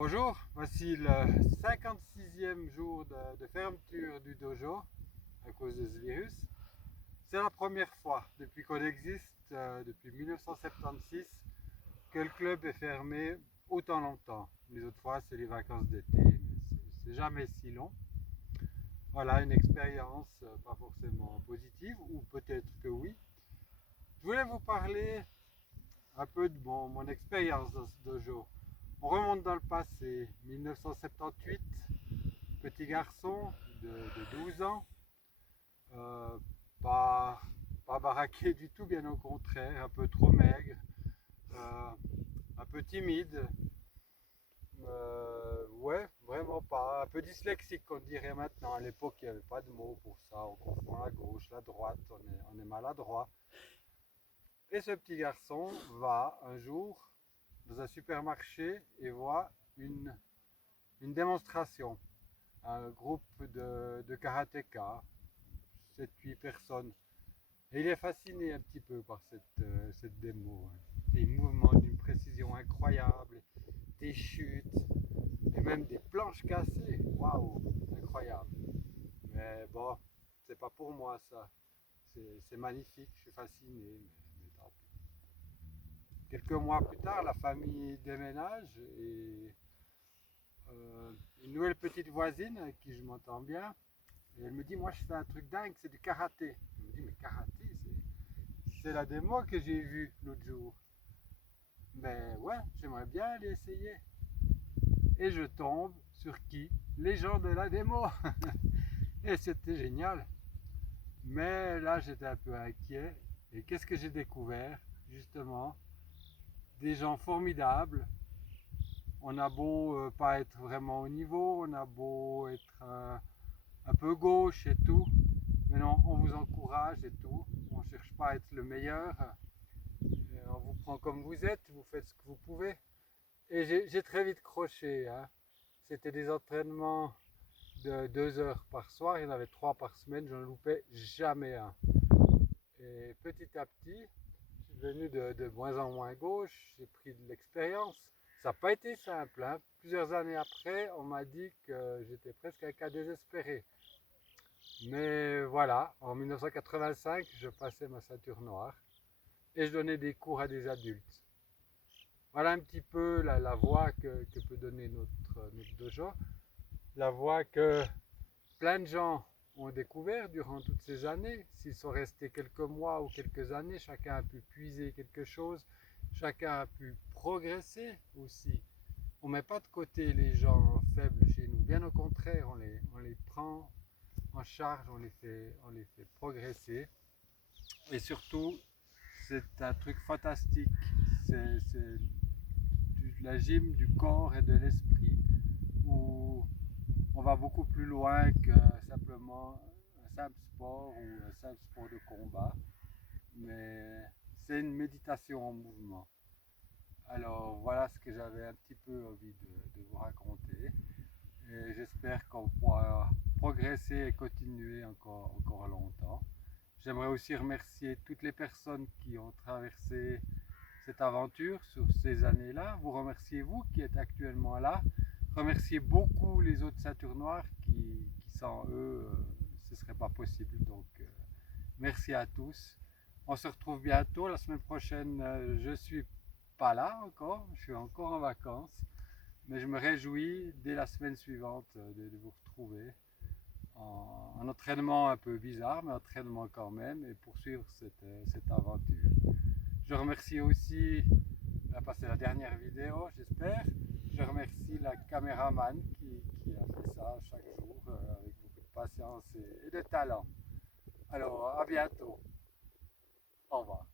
Bonjour, voici le 56e jour de fermeture du dojo à cause de ce virus. C'est la première fois depuis qu'on existe, depuis 1976, que le club est fermé autant longtemps. Les autres fois, c'est les vacances d'été, mais c'est jamais si long. Voilà, une expérience pas forcément positive, ou peut-être que oui. Je voulais vous parler un peu de mon expérience dans ce dojo. On remonte dans le passé, 1978, petit garçon de 12 ans, euh, pas, pas baraqué du tout, bien au contraire, un peu trop maigre, euh, un peu timide, ouais, vraiment pas, un peu dyslexique on dirait maintenant. À l'époque, il n'y avait pas de mots pour ça, on confond la gauche, la droite, on est maladroit. Et ce petit garçon va un jour dans un supermarché et voit une démonstration, un groupe de karatéka, 7-8 personnes. Et il est fasciné un petit peu par cette démo. Des mouvements d'une précision incroyable, des chutes, et même des planches cassées. Waouh, incroyable. Mais bon, c'est pas pour moi ça. C'est magnifique, je suis fasciné, mais tant pis. Quelques mois plus tard, la famille déménage et une nouvelle petite voisine avec qui je m'entends bien. Et elle me dit, moi je fais un truc dingue, c'est du karaté. Je me dis, mais karaté, c'est la démo que j'ai vue l'autre jour. Mais ouais, j'aimerais bien aller essayer. Et je tombe sur qui? Les gens de la démo. Et c'était génial. Mais là, j'étais un peu inquiet. Et qu'est-ce que j'ai découvert? Justement, des gens formidables. On a beau pas être vraiment au niveau, on a beau être un peu gauche et tout, mais non, on vous encourage et tout. On ne cherche pas à être le meilleur. On vous prend comme vous êtes, vous faites ce que vous pouvez. Et j'ai très vite croché, hein. C'était des entraînements de 2 heures par soir, il y en avait 3 par semaine, je ne loupais jamais un. Et petit à petit, je suis devenu de moins en moins gauche, j'ai pris de l'expérience. Ça n'a pas été simple, hein. Plusieurs années après, on m'a dit que j'étais presque un cas désespéré. Mais voilà, en 1985, je passais ma ceinture noire et je donnais des cours à des adultes. Voilà un petit peu la voie que peut donner notre dojo, la voie que plein de gens ont découvert durant toutes ces années. S'ils sont restés quelques mois ou quelques années, chacun a pu puiser quelque chose, chacun a pu progresser aussi. On ne met pas de côté les gens faibles chez nous, bien au contraire, on les prend en charge, on les fait progresser. Et surtout, c'est un truc fantastique. C'est de la gym du corps et de l'esprit où on va beaucoup plus loin que simplement un simple sport ou un simple sport de combat. Mais c'est une méditation en mouvement. Alors voilà ce que j'avais un petit peu envie de vous raconter. Et j'espère qu'on pourra progresser et continuer encore longtemps. J'aimerais aussi remercier toutes les personnes qui ont traversé cette aventure sur ces années-là. Vous remerciez vous qui êtes actuellement là. Remerciez beaucoup les autres ceintures noires qui sans eux, ce ne serait pas possible. Donc, merci à tous. On se retrouve bientôt. La semaine prochaine, je ne suis pas là encore. Je suis encore en vacances. Mais je me réjouis dès la semaine suivante de vous retrouver en entraînement un peu bizarre, mais entraînement quand même, et poursuivre cette aventure. Je remercie aussi, parce que c'est la dernière vidéo, j'espère. Je remercie la caméraman qui a fait ça chaque jour avec beaucoup de patience et de talent. Alors, à bientôt. Au revoir.